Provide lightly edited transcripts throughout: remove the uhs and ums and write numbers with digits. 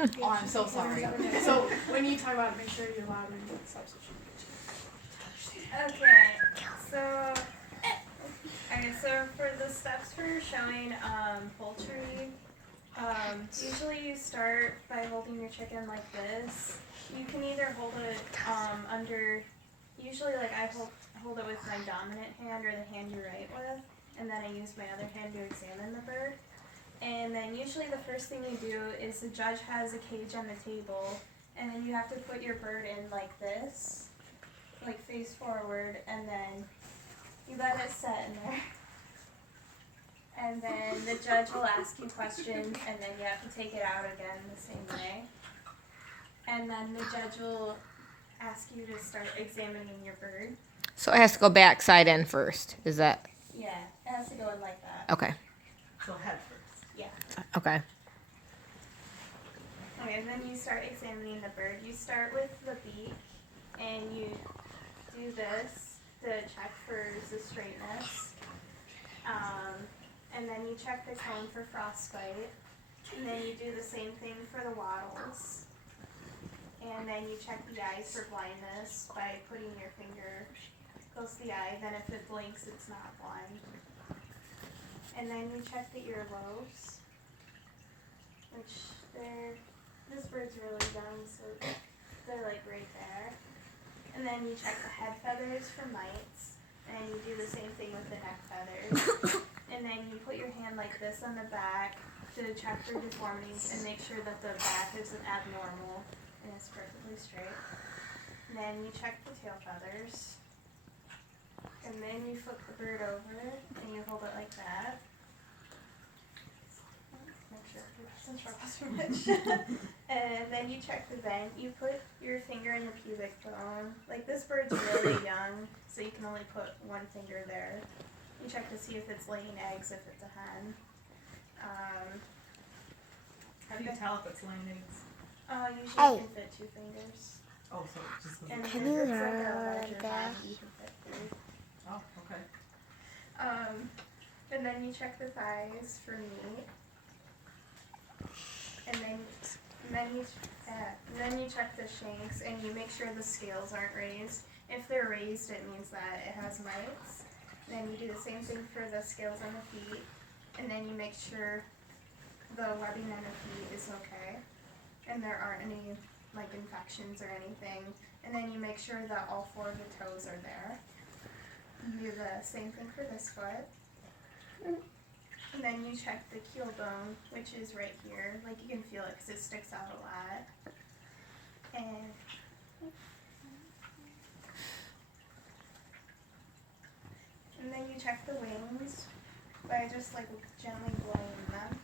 Oh, I'm so sorry. So when you talk about it, make sure you're loud and substitute. Okay, so for the steps for showing poultry, usually you start by holding your chicken like this. You can either hold it under, usually like I hold it with my dominant hand or the hand you write with, and then I use my other hand to examine the bird. And then usually the first thing you do is the judge has a cage on the table, and then you have to put your bird in like this, like face forward, and then you let it set in there. And then the judge will ask you questions, and then you have to take it out again the same way. And then the judge will ask you to start examining your bird. So it has to go back side end first. Is that Yeah, it has to go in like that. okay? So head first. Yeah. Okay. Okay, and then you start examining the bird. You start with the beak, and you do this to check for the straightness. And then you check the cone for frostbite. And then you do the same thing for the wattles. And then you check the eyes for blindness by putting your finger close to the eye. Then if it blinks, it's not blind. And then you check the earlobes, which this bird's really young, so they're like right there. And then you check the head feathers for mites, and you do the same thing with the neck feathers. And then you put your hand like this on the back to check for deformities and make sure that the back isn't abnormal and it's perfectly straight. And then you check the tail feathers. And then you flip the bird over and you hold it like that. Make sure it doesn't trouble too much. And then you check the vent. You put your finger in the pubic bone. Like this bird's really young, so you can only put one finger there. You check to see if it's laying eggs, if it's a hen. How do you tell if it's laying eggs? Usually you can fit 2 fingers. Oh, so it just And goes. if it's like a larger hen, you can fit 3. Oh, okay. And then you check the thighs for meat. And then you check the shanks and you make sure the scales aren't raised. If they're raised, it means that it has mites. Then you do the same thing for the scales on the feet, and then you make sure the webbing on the feet is okay, and there aren't any like infections or anything. And then you make sure that all 4 of the toes are there. You do the same thing for this foot. And then you check the keel bone, which is right here. Like you can feel it because it sticks out a lot. And then you check the wings by just like gently blowing them.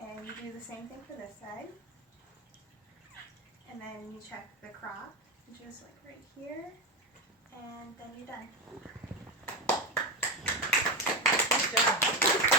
And you do the same thing for this side. And then you check the crop, which is like right here. And then you're done.